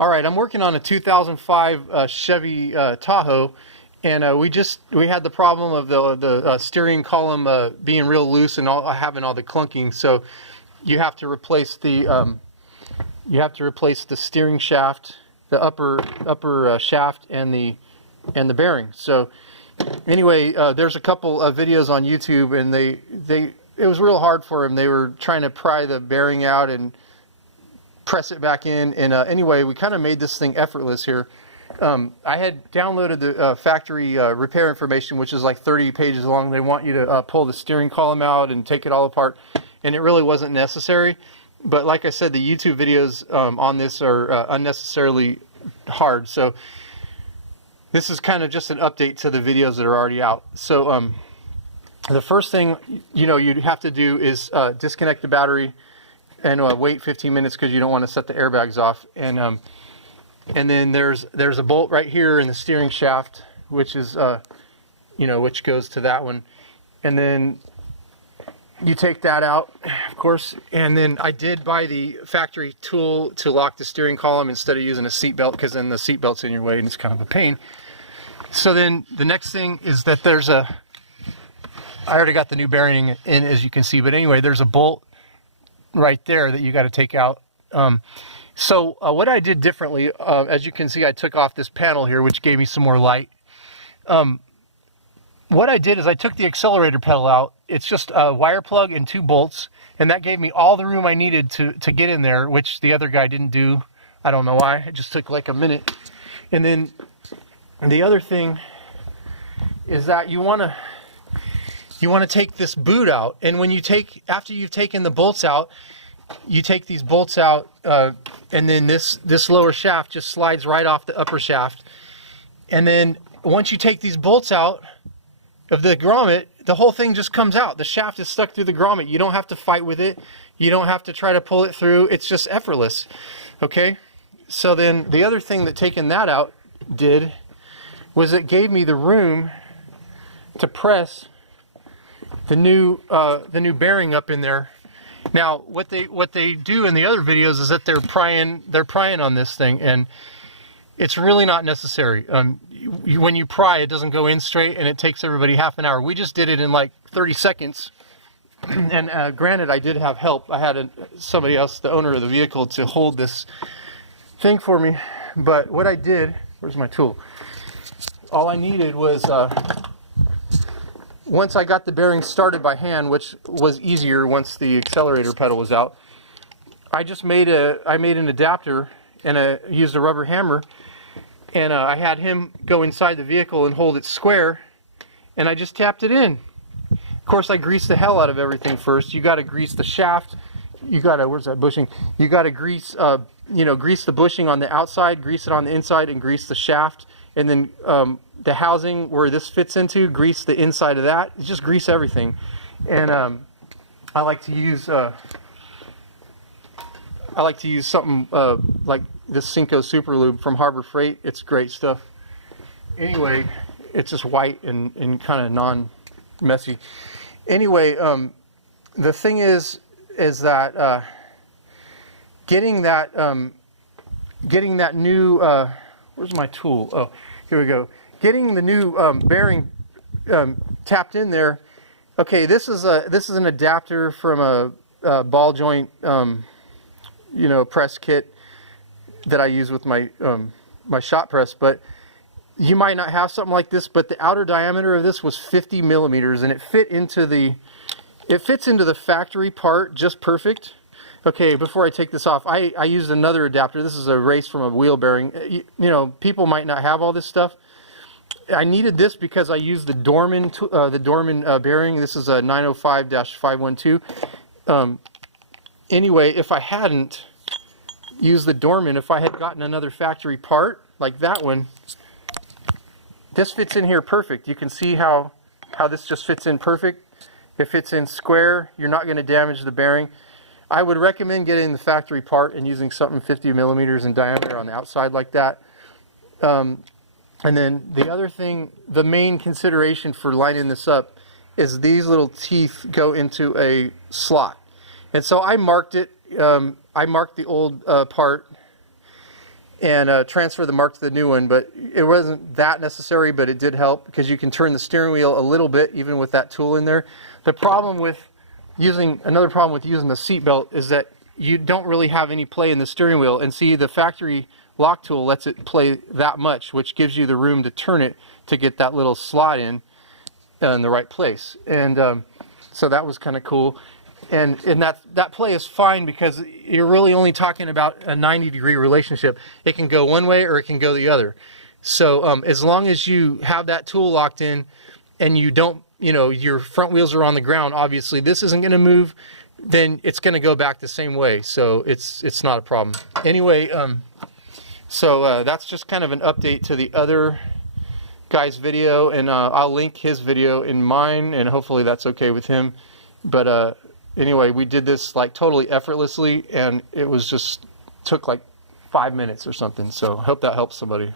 All right, I'm working on a 2005 Chevy Tahoe, and we had the problem of the steering column being real loose and having all the clunking. So you have to replace the steering shaft, the upper shaft, and the bearing. So anyway, there's a couple of videos on YouTube, and it was real hard for them. They were trying to pry the bearing out and press it back in, and anyway, we kind of made this thing effortless here. I had downloaded the factory repair information, which is like 30 pages long. They want you to pull the steering column out and take it all apart, and it really wasn't necessary. But like I said, the YouTube videos on this are unnecessarily hard, so this is kind of just an update to the videos that are already out. So the first thing you'd have to do is disconnect the battery and wait 15 minutes because you don't want to set the airbags off. And then there's a bolt right here in the steering shaft, which is which goes to that one. And then you take that out, of course. And then I did buy the factory tool to lock the steering column instead of using a seat belt, because then the seat belt's in your way and it's kind of a pain. So then the next thing is that I already got the new bearing in, as you can see, but anyway, there's a bolt right there that you got to take out. So what I did differently, as you can see, I took off this panel here, which gave me some more light. What I did is I took the accelerator pedal out. It's just a wire plug and 2 bolts, and that gave me all the room I needed to get in there, which the other guy didn't do. I don't know why. It just took like a minute. And then the other thing is that you want to take this boot out, and after you've taken the bolts out, you take these bolts out, and then this lower shaft just slides right off the upper shaft. And then once you take these bolts out of the grommet, the whole thing just comes out. The shaft is stuck through the grommet. You don't have to fight with it. You don't have to try to pull it through. It's just effortless. Okay? So then the other thing that taking that out did was it gave me the room to press the new bearing up in there. Now, what they do in the other videos is that they're prying on this thing, and it's really not necessary. When you pry, it doesn't go in straight, and it takes everybody half an hour. We just did it in like 30 seconds. And granted, I did have help. I had somebody else, the owner of the vehicle, to hold this thing for me. But what I did, where's my tool? All I needed was, once I got the bearings started by hand, which was easier once the accelerator pedal was out, I made an adapter, and I used a rubber hammer, and I had him go inside the vehicle and hold it square, and I just tapped it in. Of course, I greased the hell out of everything first. You got to grease the shaft. You got to, where's that bushing? You got to grease, grease the bushing on the outside, grease it on the inside, and grease the shaft, and then the housing where this fits into, grease the inside of that. Just grease everything. And I like to use something like this Cinco Super Lube from Harbor Freight. It's great stuff. Anyway, it's just white and kind of non-messy. Anyway, the thing is that getting that new where's my tool? Oh, here we go. Getting the new bearing tapped in there. Okay, this is an adapter from a ball joint press kit that I use with my my shop press. But you might not have something like this. But the outer diameter of this was 50 millimeters, and it fits into the factory part just perfect. Okay, before I take this off, I used another adapter. This is a race from a wheel bearing. People might not have all this stuff. I needed this because I used the Dorman bearing. This is a 905-512. Anyway, if I hadn't used the Dorman, if I had gotten another factory part like that one, this fits in here perfect. You can see how this just fits in perfect. It fits in square. You're not going to damage the bearing. I would recommend getting the factory part and using something 50 millimeters in diameter on the outside like that. And then the other thing, the main consideration for lining this up is these little teeth go into a slot. And so I marked it. I marked the old part and transfer the mark to the new one. But it wasn't that necessary, but it did help because you can turn the steering wheel a little bit even with that tool in there. Another problem with using the seat belt is that you don't really have any play in the steering wheel. And see, the factory lock tool lets it play that much, which gives you the room to turn it to get that little slot in the right place. And so that was kind of cool. And that play is fine because you're really only talking about a 90-degree relationship. It can go one way or it can go the other. So as long as you have that tool locked in and you don't, your front wheels are on the ground, obviously this isn't going to move, then it's going to go back the same way. So it's not a problem. Anyway, so that's just kind of an update to the other guy's video, and I'll link his video in mine, and hopefully that's okay with him. But anyway, we did this like totally effortlessly, and it was just took like 5 minutes or something. So I hope that helps somebody.